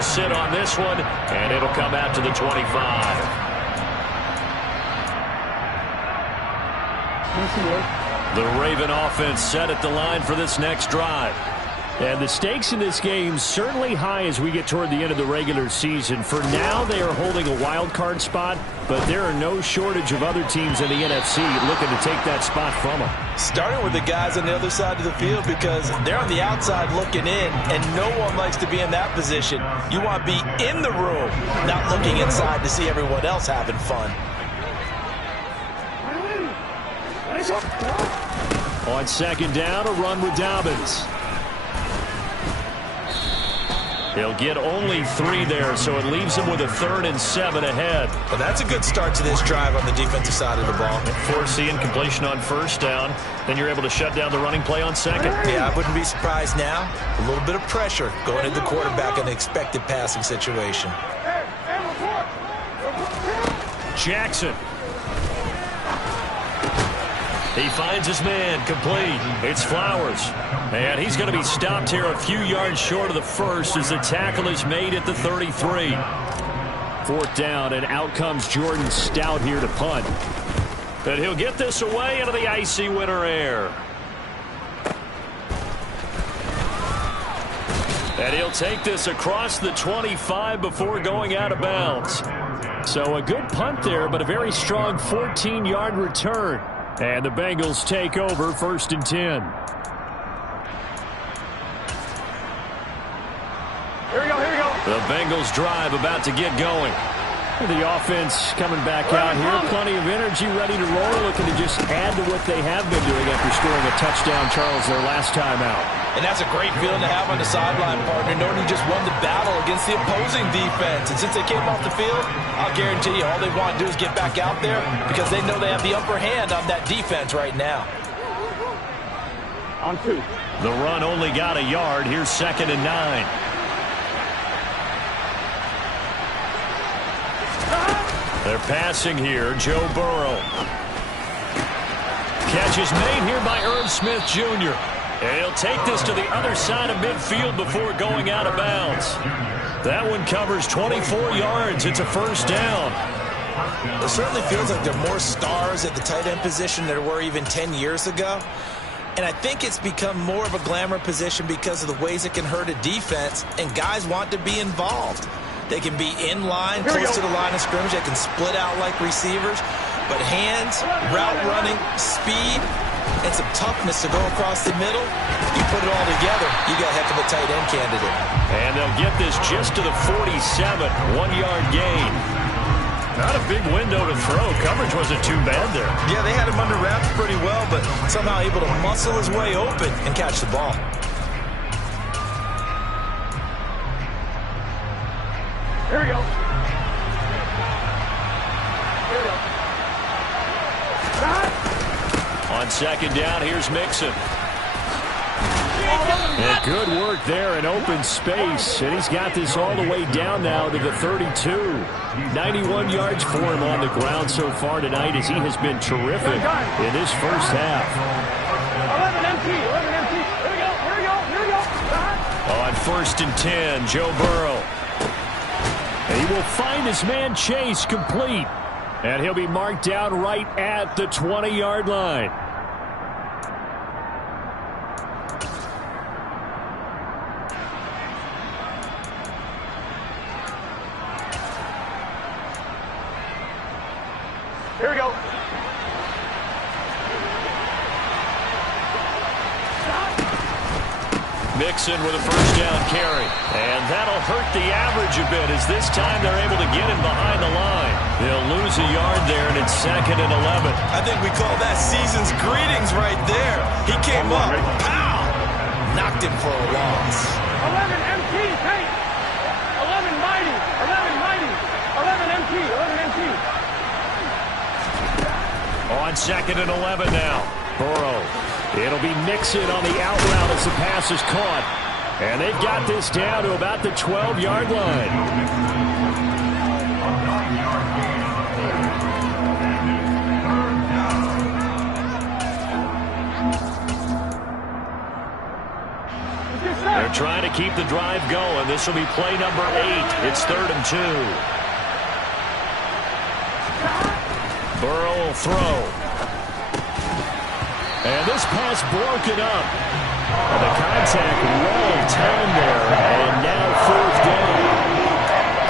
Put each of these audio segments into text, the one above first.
to sit on this one, and it'll come out to the 25. The Raven offense set at the line for this next drive. And the stakes in this game certainly high as we get toward the end of the regular season. For now, they are holding a wild card spot, but there are no shortage of other teams in the NFC looking to take that spot from them. Starting with the guys on the other side of the field, because they're on the outside looking in, and no one likes to be in that position. You want to be in the room, not looking inside to see everyone else having fun. On second down, a run with Dobbins. He'll get only 3 there, so it leaves him with a 3rd and 7 ahead. Well, that's a good start to this drive on the defensive side of the ball. Forcing completion on first down. Then you're able to shut down the running play on second. Yeah, I wouldn't be surprised now. A little bit of pressure going into the quarterback in an expected passing situation. Jackson. He finds his man, complete. It's Flowers. And he's going to be stopped here a few yards short of the first as the tackle is made at the 33. 4th down, and out comes Jordan Stout here to punt. And he'll get this away into the icy winter air. And he'll take this across the 25 before going out of bounds. So a good punt there, but a very strong 14-yard return. And the Bengals take over 1st and 10. Here we go, here we go. The Bengals drive about to get going. The offense coming back out here. Plenty of energy, ready to roll, looking to just add to what they have been doing after scoring a touchdown, Charles, their last time out. And that's a great feeling to have on the sideline, partner, knowing you just won the battle against the opposing defense. And since they came off the field, I'll guarantee you all they want to do is get back out there because they know they have the upper hand on that defense right now. On 2. The run only got a yard. Here's 2nd and 9. They're passing here. Joe Burrow. Catch is made here by Irv Smith Jr. And he'll take this to the other side of midfield before going out of bounds. That one covers 24 yards. It's a 1st down. It certainly feels like there are more stars at the tight end position than there were even 10 years ago. And I think it's become more of a glamour position because of the ways it can hurt a defense, and guys want to be involved. They can be in line, close to the line of scrimmage. They can split out like receivers. But hands, route running, speed, and some toughness to go across the middle, you put it all together, you got a heck of a tight end candidate. And they'll get this just to the 47, 1-yard gain. Not a big window to throw. Coverage wasn't too bad there. Yeah, they had him under wraps pretty well, but somehow able to muscle his way open and catch the ball. Here we go. On second down, here's Mixon. And good work there in open space. And he's got this all the way down now to the 32. 91 yards for him on the ground so far tonight as he has been terrific in this first half. 11 empty. Here we go. On 1st and 10, Joe Burrow. And he will find his man Chase complete. And he'll be marked down right at the 20-yard line. Here we go. Mixon with a 1st down carry. And that'll hurt the average a bit as this time they're able to get him behind the line. They'll lose a yard there, and it's 2nd and 11. I think we call that season's greetings right there. He came up, pow! Knocked him for a loss. 11 MT, hey! 11 mighty, 11 MT, 11 MT. On 2nd and 11 now. Burrow. It'll be Mixon on the out route as the pass is caught. And they've got this down to about the 12-yard line. They're They're trying to keep the drive going. This will be play number 8. It's 3rd and 2. Burrow will throw. And this pass broken up. And the contact well timed there. And now 4th down.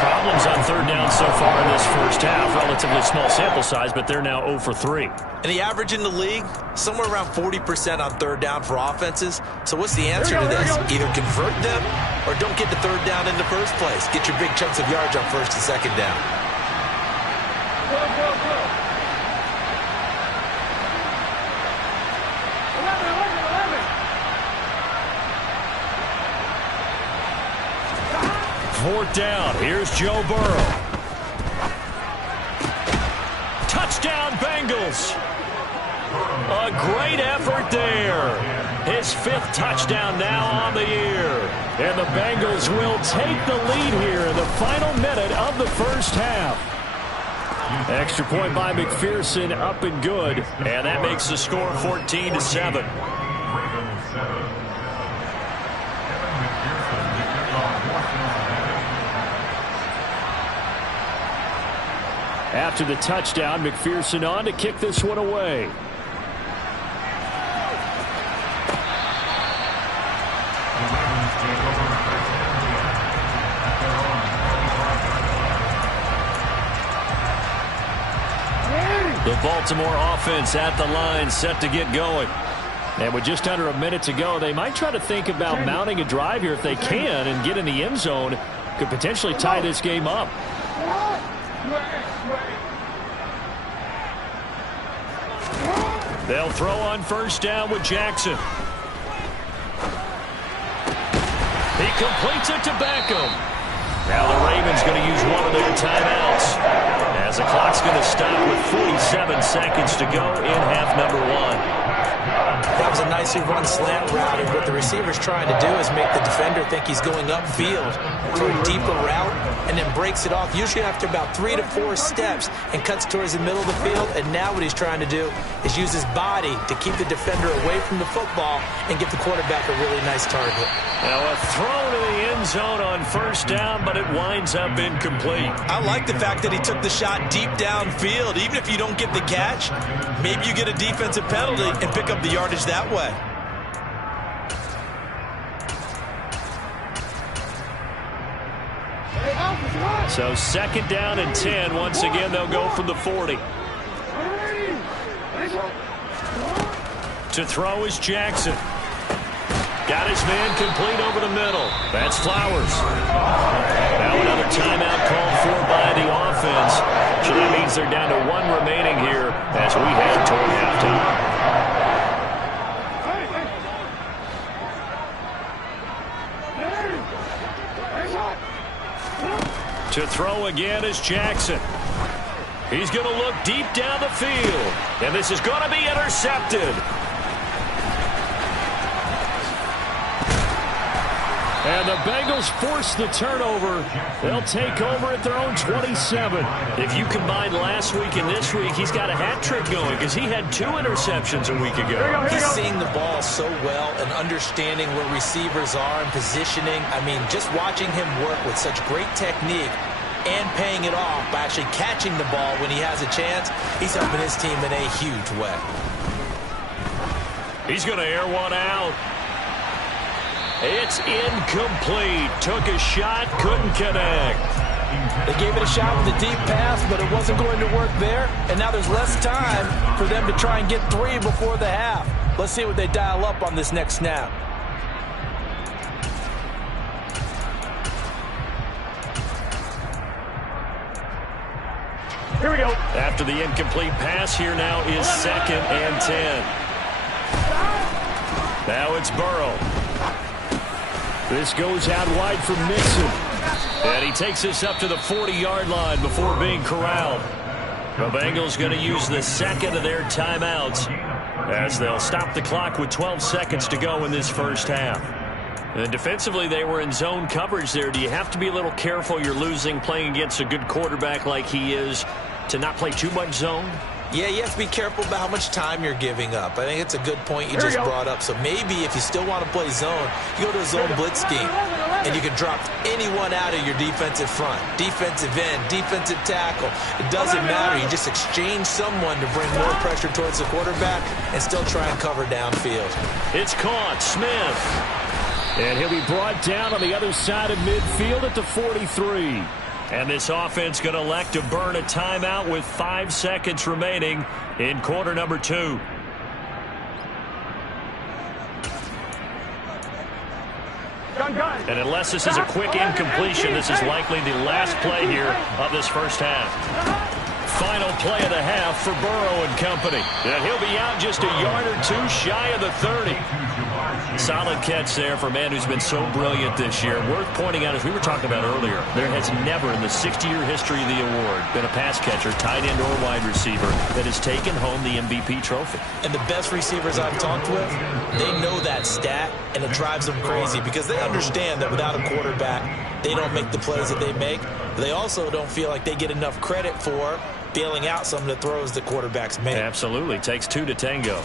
Problems on 3rd down so far in this first half. Relatively small sample size, but they're now 0 for 3. And the average in the league, somewhere around 40% on 3rd down for offenses. So what's the answer to this? Either convert them or don't get the 3rd down in the first place. Get your big chunks of yards on 1st and 2nd down. Go. 4th down. Here's Joe Burrow. Touchdown, Bengals. A great effort there. His 5th touchdown now on the year. And the Bengals will take the lead here in the final minute of the first half. Extra point by McPherson, up and good. And that makes the score 14-7. After the touchdown, McPherson on to kick this one away. The Baltimore offense at the line, set to get going. And with just under a minute to go, they might try to think about mounting a drive here if they can and get in the end zone. Could potentially tie this game up. They'll throw on 1st down with Jackson. He completes it to Beckham. Now the Ravens going to use one of their timeouts, as the clock's going to stop with 47 seconds to go in half number 1. That was a nicely run slant route, and what the receiver's trying to do is make the defender think he's going upfield for a deeper route, and then breaks it off, usually after about 3 to 4 steps, and cuts towards the middle of the field. And now what he's trying to do is use his body to keep the defender away from the football and get the quarterback a really nice target. Now a throw to the end zone on 1st down, but it winds up incomplete. I like the fact that he took the shot deep downfield. Even if you don't get the catch, maybe you get a defensive penalty and pick up the yardage that way. So 2nd down and 10. Once again, they'll go from the 40. To throw is Jackson. Got his man complete over the middle. That's Flowers. Now another timeout called for by the offense. So that means they're down to 1 remaining here as we head toward halftime. To throw again is Jackson. He's going to look deep down the field. And this is going to be intercepted. And the Bengals force the turnover. They'll take over at their own 27. If you combine last week and this week, he's got a hat trick going because he had 2 interceptions a week ago. He's seeing the ball so well and understanding where receivers are and positioning. I mean, just watching him work with such great technique and paying it off by actually catching the ball when he has a chance, he's helping his team in a huge way. He's going to air one out. It's incomplete. Took a shot, couldn't connect. They gave it a shot with a deep pass, but it wasn't going to work there. And now there's less time for them to try and get 3 before the half. Let's see what they dial up on this next snap. Here we go. After the incomplete pass, here now is 2nd and 10. Now it's Burrow. This goes out wide for Mixon. And he takes this up to the 40-yard line before being corralled. The Bengals going to use the 2nd of their timeouts as they'll stop the clock with 12 seconds to go in this first half. And defensively, they were in zone coverage there. Do you have to be a little careful? You're losing playing against a good quarterback like he is to not play too much zone? Yeah, you have to be careful about how much time you're giving up. I think it's a good point you just brought up. So maybe if you still want to play zone, you go to a zone blitz scheme, and you can drop anyone out of your defensive front, defensive end, defensive tackle. It doesn't matter. You just exchange someone to bring more pressure towards the quarterback and still try and cover downfield. It's caught. Smith. And he'll be brought down on the other side of midfield at the 43. And this offense going to elect to burn a timeout with 5 seconds remaining in quarter number 2. And unless this is a quick incompletion, this is likely the last play here of this first half. Final play of the half for Burrow and company. And he'll be out just a yard or two shy of the 30. Solid catch there for a man who's been so brilliant this year. Worth pointing out, as we were talking about earlier, there has never in the 60-year history of the award been a pass catcher, tight end or wide receiver that has taken home the MVP trophy. And the best receivers I've talked with, they know that stat, and it drives them crazy because they understand that without a quarterback, they don't make the plays that they make. But they also don't feel like they get enough credit for bailing out some of the throws the quarterbacks make. Absolutely. Takes two to tango.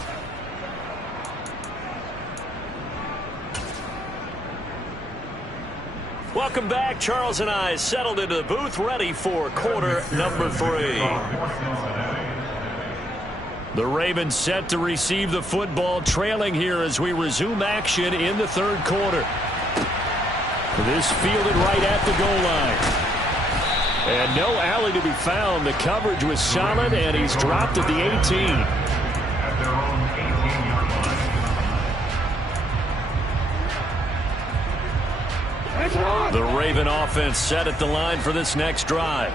Welcome back. Charles and I settled into the booth, ready for quarter number 3. The Ravens set to receive the football, trailing here as we resume action in the third quarter. This fielded right at the goal line. And no alley to be found. The coverage was solid, and he's dropped at the 18. The Raven offense set at the line for this next drive.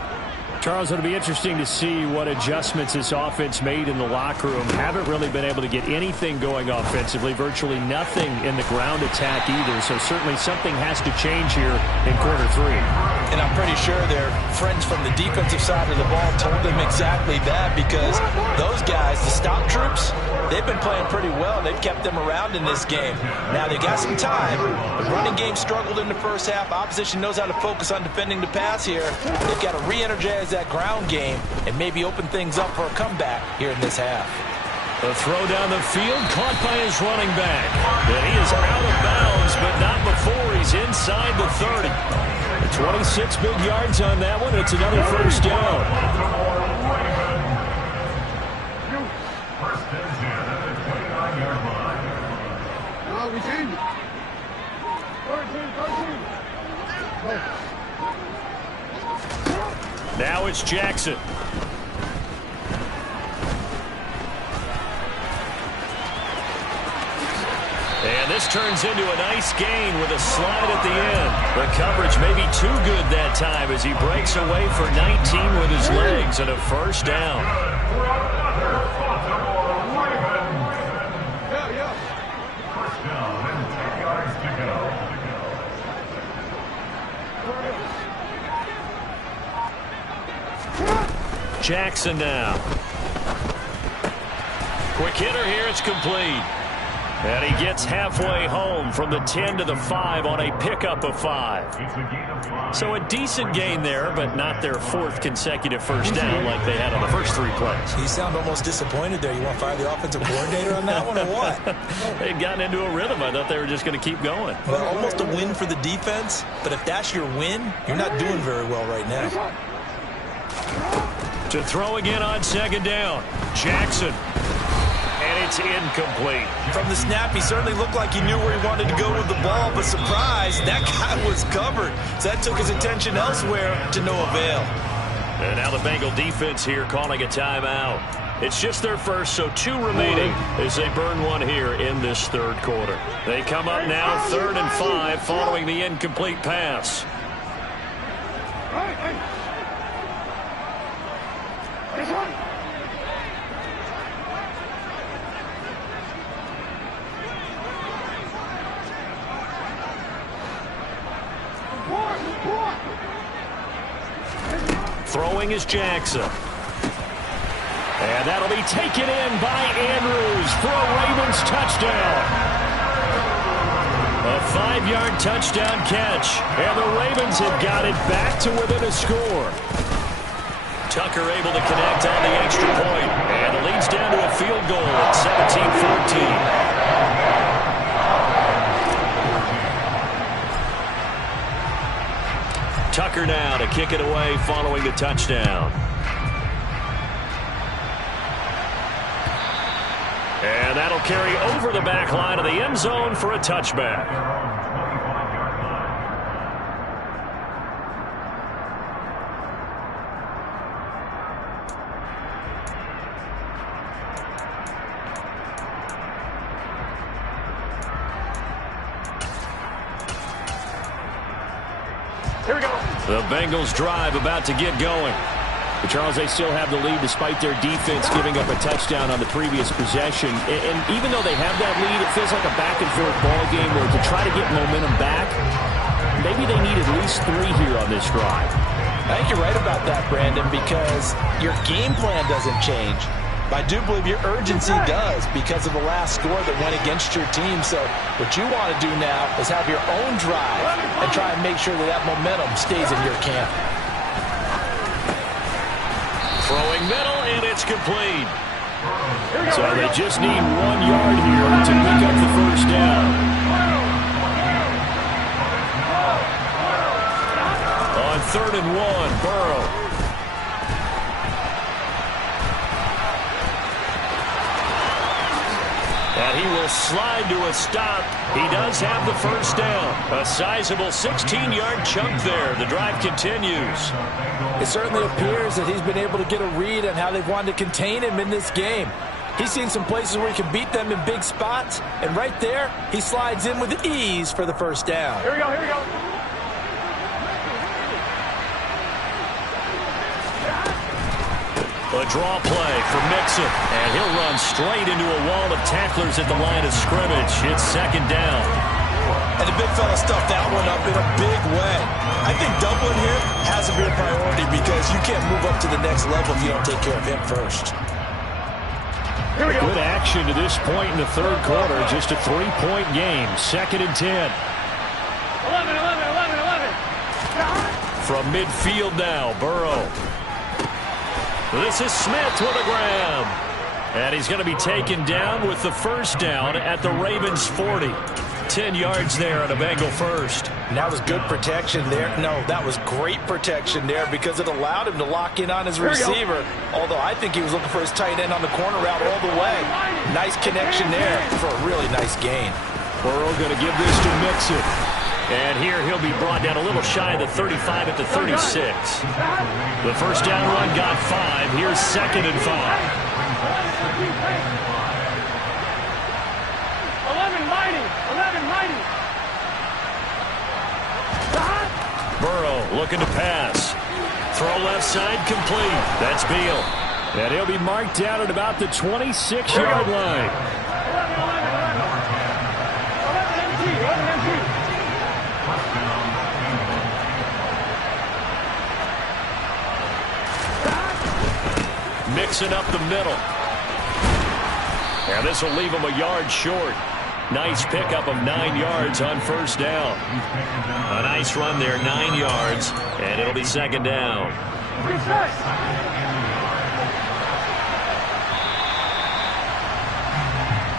Charles, it'll be interesting to see what adjustments this offense made in the locker room. Haven't really been able to get anything going offensively, virtually nothing in the ground attack either. So certainly something has to change here in quarter 3. And I'm pretty sure their friends from the defensive side of the ball told them exactly that, because those guys, the stop troops, they've been playing pretty well. They've kept them around in this game. Now they got some time. The running game struggled in the first half. Opposition knows how to focus on defending the pass here. They've got to re-energize that ground game and maybe open things up for a comeback here in this half. The throw down the field, caught by his running back. And he is out of bounds, but not before he's inside the 30. 26 big yards on that one. It's another first down. Now it's Jackson. And this turns into a nice gain with a slide at the end. The coverage may be too good that time as he breaks away for 19 with his legs and a first down. Jackson now. Quick hitter here. It's complete. And he gets halfway home from the 10 to the 5 on a pickup of 5. So a decent gain there, but not their 4th consecutive first down like they had on the first 3 plays. You sound almost disappointed there. You want to fire the offensive coordinator on that one or what? They'd gotten into a rhythm. I thought they were just going to keep going. Well, almost a win for the defense, but if that's your win, you're not doing very well right now. To throw again on second down. Jackson. And it's incomplete. From the snap, he certainly looked like he knew where he wanted to go with the ball, but surprise, that guy was covered. So that took his attention elsewhere to no avail. And now the Bengal defense here calling a timeout. It's just their first, so 2 remaining as they burn one here in this third quarter. They come up now 3rd and 5 following the incomplete pass. Throwing is Jackson. And that'll be taken in by Andrews for a Ravens touchdown. A 5-yard touchdown catch. And the Ravens have got it back to within a score. Tucker able to connect on the extra point. And the lead's down to a field goal at 17-14. Tucker now to kick it away following the touchdown. And that'll carry over the back line of the end zone for a touchback. Here we go. The Bengals drive about to get going. But Charles, they still have the lead despite their defense giving up a touchdown on the previous possession. And even though they have that lead, it feels like a back-and-forth ball game where to try to get momentum back, maybe they need at least 3 here on this drive. I think you're right about that, Brandon, because your game plan doesn't change. But I do believe your urgency does because of the last score that went against your team. So what you want to do now is have your own drive and try and make sure that that momentum stays in your camp. Throwing middle, and it's complete. So they just need 1 yard here to pick up the first down. On 3rd and 1, Burrow. And he will slide to a stop. He does have the first down. A sizable 16-yard chunk there. The drive continues. It certainly appears that he's been able to get a read on how they've wanted to contain him in this game. He's seen some places where he can beat them in big spots, and right there, he slides in with ease for the first down. Here we go, here we go. A draw play for Mixon, and he'll run straight into a wall of tacklers at the line of scrimmage. It's 2nd down. And the big fella stuffed that one up in a big way. I think doubling him has to be a priority because you can't move up to the next level if you don't take care of him first. Here we go. Good action to this point in the 3rd quarter. Just a 3-point game. 2nd and 10. 11, 11, 11, 11. From midfield now, Burrow. This is Smith with a grab. And he's going to be taken down with the first down at the Ravens' 40. 10 yards there on a Bengal first. And that was good protection there. No, that was great protection there because it allowed him to lock in on his receiver. Although I think he was looking for his tight end on the corner route all the way. Nice connection there for a really nice gain. Burrow going to give this to Mixon. And here he'll be brought down a little shy of the 35 at the 36. The first down run got 5. Here's 2nd and 5. 11 mighty. 11 mighty. Burrow looking to pass. Throw left side complete. That's Beal. And he'll be marked down at about the 26-yard line. 11 MT. Mixing up the middle. And this will leave him a yard short. Nice pickup of 9 yards on first down. A nice run there, 9 yards. And it'll be 2nd down.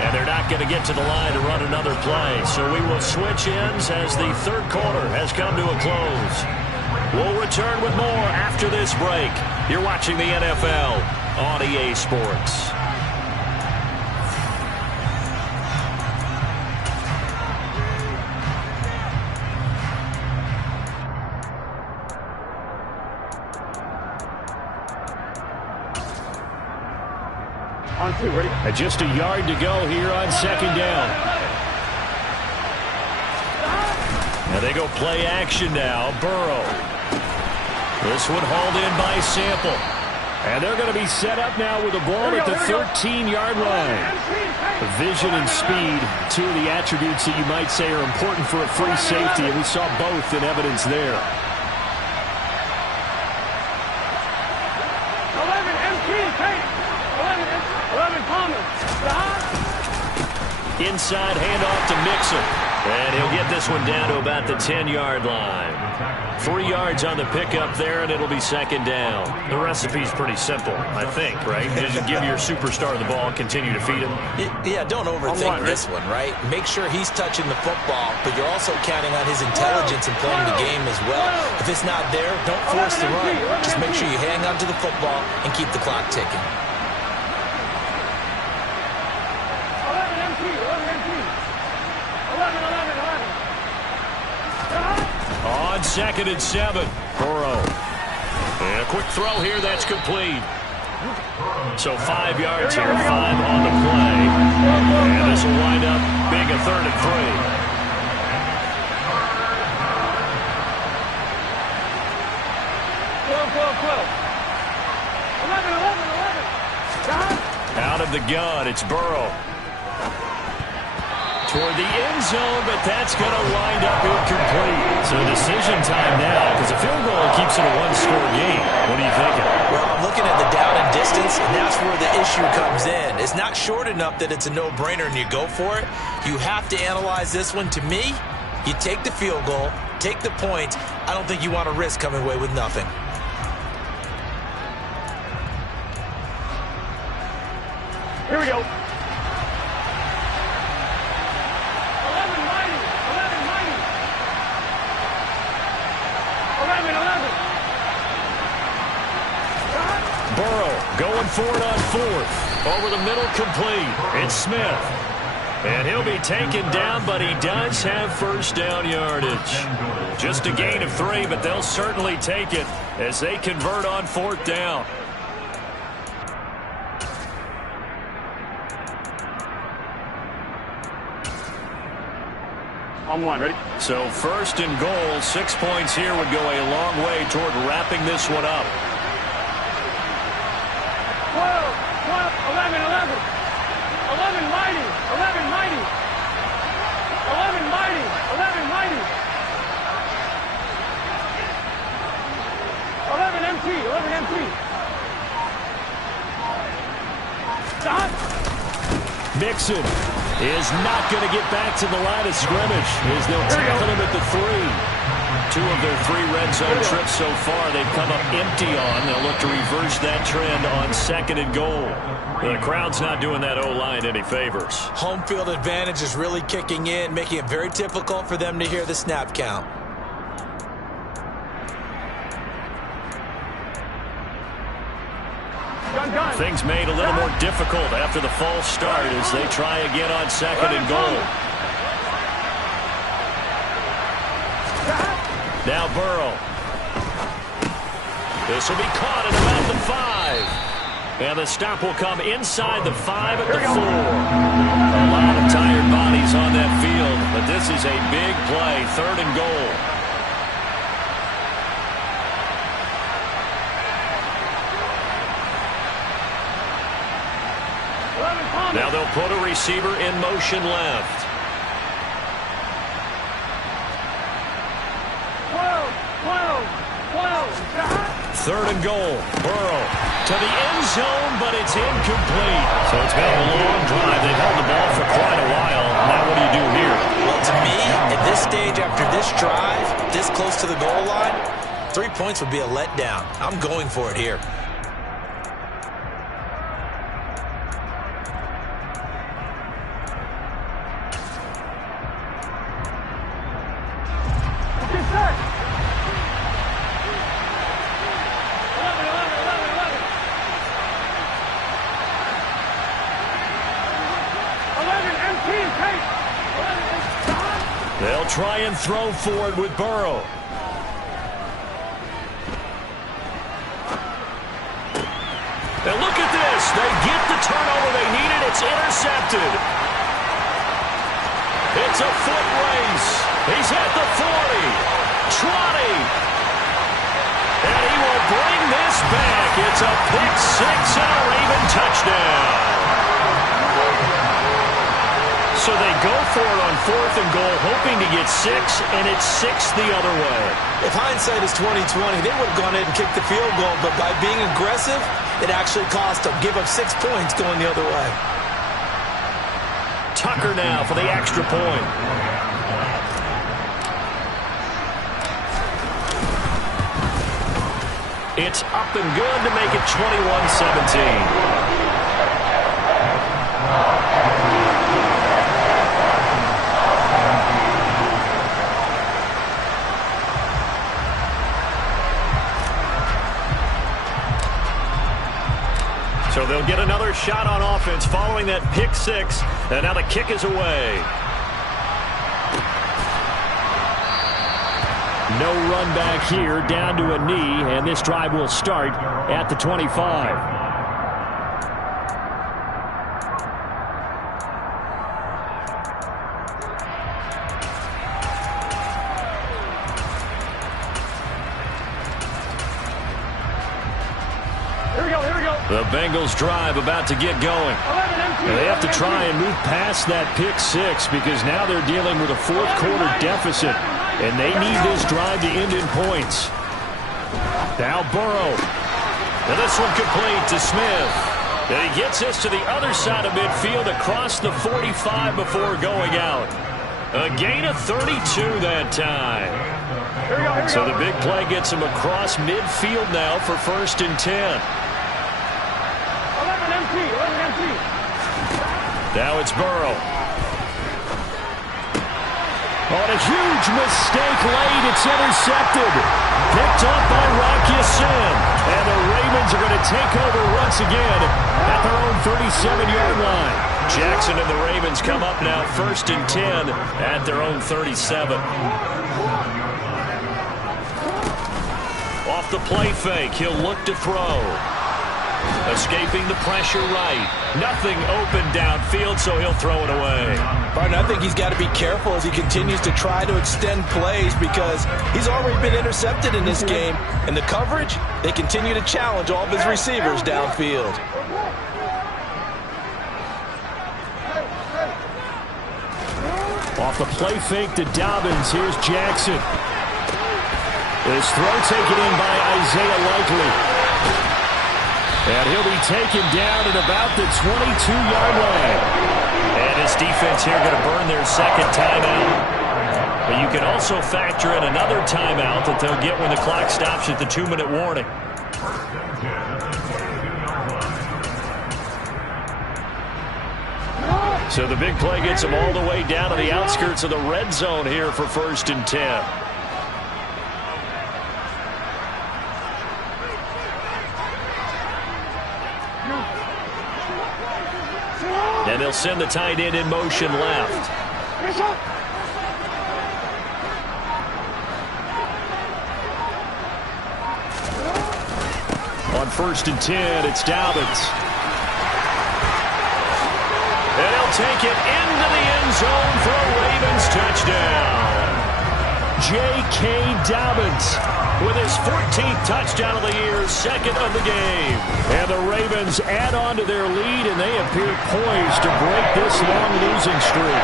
And they're not going to get to the line to run another play. So we will switch ends as the 3rd quarter has come to a close. We'll return with more after this break. You're watching the NFL on EA Sports. On 2, ready? And just a yard to go here on 2nd down. And they go play action now. Burrow. This one hauled in by Sample. And they're going to be set up now with the ball at the 13-yard line. Vision and speed, 2 of the attributes that you might say are important for a free safety, and we saw both in evidence there. 11 MT, Tate. 11 Palmer. Inside handoff to Mixon. And he'll get this one down to about the 10-yard line. 3 yards on the pickup there, and it'll be second down. The recipe's pretty simple, I think, right? Just give your superstar the ball and continue to feed him. Yeah, don't overthink this one, right? Make sure he's touching the football, but you're also counting on his intelligence in playing the game as well. If it's not there, don't force the run. Just make sure you hang on to the football and keep the clock ticking. 11. On 2nd and 7, Burrow. And a quick throw here, that's complete. So 5 yards here, 5 on the play. And this will wind up being a 3rd and 3. Out of the gun, it's Burrow. Toward the end zone, but that's going to wind up incomplete. So decision time now, because a field goal keeps it a one-score game. What are you thinking? Well, I'm looking at the down and distance, and that's where the issue comes in. It's not short enough that it's a no-brainer and you go for it. You have to analyze this one. To me, you take the field goal, take the point. I don't think you want to risk coming away with nothing. Here we go. 11 Burrow going for it on 4th. Over the middle, complete. It's Smith. And he'll be taken down, but he does have first down yardage. Just a gain of 3, but they'll certainly take it as they convert on 4th down. On 1, ready? So 1st and goal, 6 points here would go a long way toward wrapping this one up. 12, 11 mighty, 11 mighty, 11 mighty, 11 mighty, 11 MT, 11 MT. Stop. Mixon is not going to get back to the line of scrimmage as they'll tackle him at the 3. 2 of their 3 red zone trips so far they've come up empty on. They'll look to reverse that trend on 2nd and goal. The crowd's not doing that O-line any favors. Home field advantage is really kicking in, making it very difficult for them to hear the snap count. Things made a little more difficult after the false start as they try again on 2nd and goal. Now Burrow. This will be caught at about the 5. And the stop will come inside the 5 at the 4. A lot of tired bodies on that field, but this is a big play, 3rd and goal. Now they'll put a receiver in motion left. 3rd and goal. Burrow to the end zone, but it's incomplete. So it's been a long drive. They've held the ball for quite a while. Now what do you do here? Well, to me, at this stage after this drive, this close to the goal line, 3 points would be a letdown. I'm going for it here. They'll try and throw forward with Burrow. And look at this. They get the turnover they needed. It's intercepted. It's a foot race. He's at the 40. 20. And he will bring this back. It's a pick 6 and a Raven touchdown. So they go for it on 4th and goal, hoping to get 6, and it's 6 the other way. If hindsight is 20/20, they would have gone ahead and kicked the field goal, but by being aggressive, it actually cost them. Give up 6 points going the other way. Tucker now for the extra point. It's up and good to make it 21-17. So they'll get another shot on offense following that pick six. And now the kick is away. No run back here, down to a knee, and this drive will start at the 25. The Bengals drive about to get going. They have to try and move past that pick six because now they're dealing with a fourth quarter deficit, and they need this drive to end in points. Now Burrow. And this one complete to Smith. And he gets this to the other side of midfield across the 45 before going out. A gain of 32 that time. So the big play gets him across midfield now for 1st and 10. Now it's Burrow. On a huge mistake late, it's intercepted. Picked up by Rocky Sin. And the Ravens are going to take over once again at their own 37-yard line. Jackson and the Ravens come up now 1st and 10 at their own 37. Off the play fake, he'll look to throw. Escaping the pressure right. Nothing open downfield, so he'll throw it away. Barton, I think he's got to be careful as he continues to try to extend plays because he's already been intercepted in this game. And the coverage, they continue to challenge all of his receivers downfield. Off the play fake to Dobbins. Here's Jackson. His throw taken in by Isaiah Likely. And he'll be taken down at about the 22-yard line. And his defense here going to burn their second timeout. But you can also factor in another timeout that they'll get when the clock stops at the 2-minute warning. So the big play gets them all the way down to the outskirts of the red zone here for 1st and 10. And they'll send the tight end in motion left. On 1st and 10, it's Dobbins. And he'll take it into the end zone for a Ravens touchdown. J.K. Dobbins with his 14th touchdown of the year, 2nd of the game. And the Ravens add on to their lead, and they appear poised to break this long losing streak.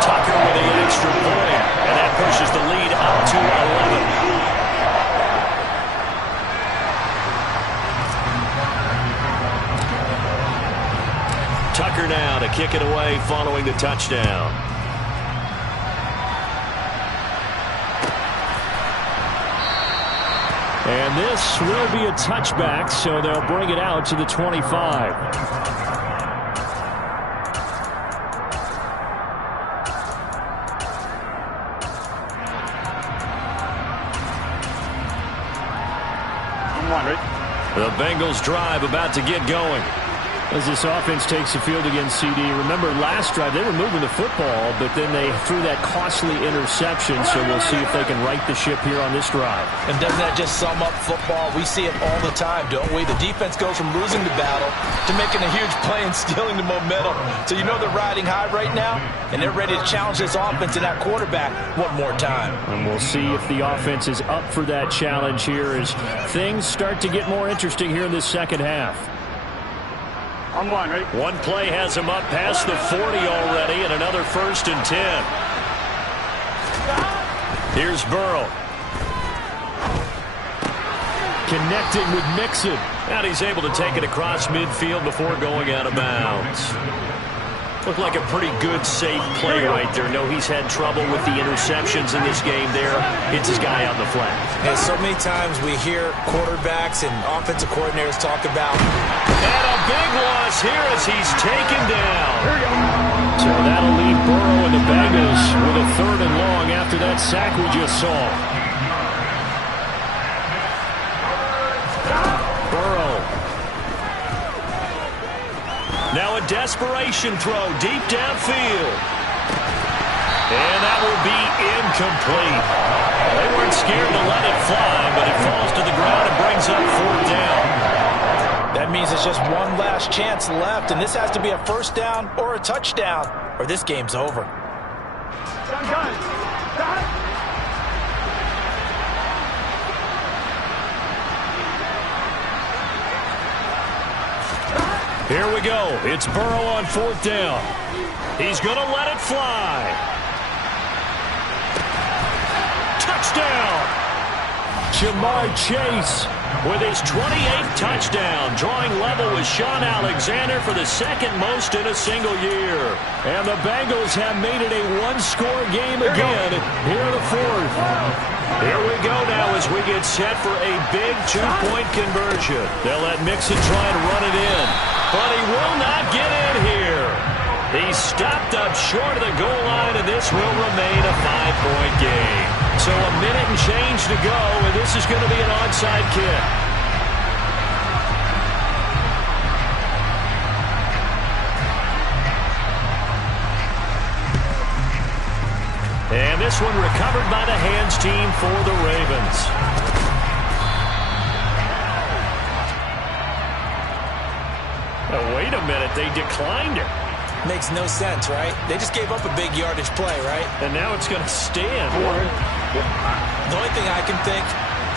Tucker with the extra point, and that pushes the lead up to 11. Tucker now to kick it away following the touchdown. And this will be a touchback, so they'll bring it out to the 25. The Bengals drive about to get going. As this offense takes the field against CD, remember last drive they were moving the football, but then they threw that costly interception, so we'll see if they can right the ship here on this drive. And doesn't that just sum up football? We see it all the time, don't we? The defense goes from losing the battle to making a huge play and stealing the momentum. So you know they're riding high right now, and they're ready to challenge this offense and that quarterback one more time. And we'll see if the offense is up for that challenge here as things start to get more interesting here in this second half. One play has him up past the 40 already, and another 1st and 10. Here's Burrow. Connecting with Mixon. And he's able to take it across midfield before going out of bounds. Looked like a pretty good, safe play right there. No, he's had trouble with the interceptions in this game there. Hits his guy out in the flat. And so many times we hear quarterbacks and offensive coordinators talk about. And a big loss here as he's taken down. So that'll leave Burrow and the Bengals with a 3rd and long after that sack we just saw. Now a desperation throw deep downfield. And that will be incomplete. They weren't scared to let it fly, but it falls to the ground and brings up 4th down. That means it's just one last chance left, and this has to be a 1st down or a touchdown, or this game's over. Here we go. It's Burrow on 4th down. He's going to let it fly. Touchdown! Jamar Chase with his 28th touchdown, drawing level with Sean Alexander for the 2nd most in a single year. And the Bengals have made it a 1-score game again here in the 4th. Here we go now as we get set for a big 2-point conversion. They'll let Mixon try and run it in, but he will not get in here. He's stopped up short of the goal line, and this will remain a 5-point game. So a minute and change to go, and this is going to be an onside kick. And this one recovered by the hands team for the Ravens. Oh, wait a minute, they declined it. Makes no sense, right? They just gave up a big yardage play, right? And now it's going to stand. The only thing I can think,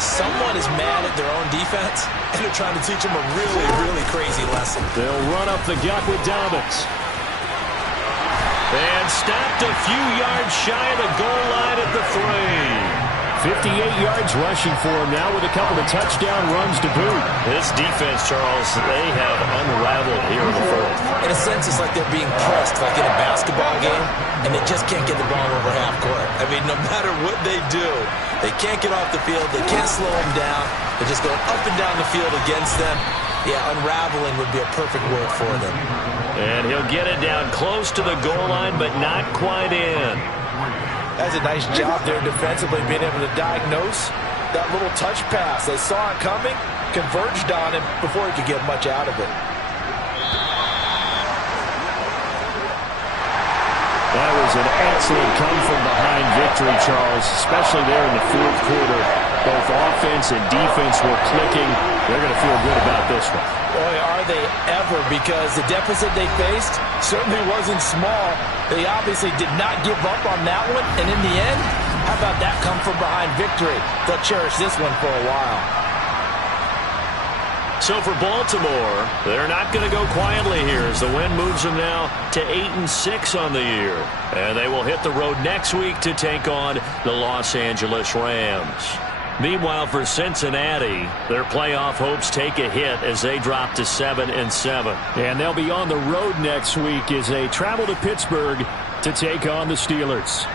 someone is mad at their own defense, and they're trying to teach them a really, really crazy lesson. They'll run up the gut with Dobbins. And stopped a few yards shy of the goal line at the 3. 58 yards rushing for him now with a couple of touchdown runs to boot. This defense, Charles, they have unraveled here in the 4th. In a sense, it's like they're being pressed, like in a basketball game, and they just can't get the ball over half court. I mean, no matter what they do, they can't get off the field. They can't slow them down. They're just going up and down the field against them. Yeah, unraveling would be a perfect word for them. And he'll get it down close to the goal line, but not quite in. That's a nice job there defensively, being able to diagnose that little touch pass. They saw it coming, converged on him before he could get much out of it. That was an excellent come-from-behind victory, Charles, especially there in the 4th quarter. Both offense and defense were clicking. They're going to feel good about this one. Boy, are they ever, because the deficit they faced certainly wasn't small. They obviously did not give up on that one, and in the end, how about that come-from-behind victory? They'll cherish this one for a while. So for Baltimore, they're not going to go quietly here as the win moves them now to 8-6 on the year. And they will hit the road next week to take on the Los Angeles Rams. Meanwhile, for Cincinnati, their playoff hopes take a hit as they drop to 7-7. And they'll be on the road next week as they travel to Pittsburgh to take on the Steelers.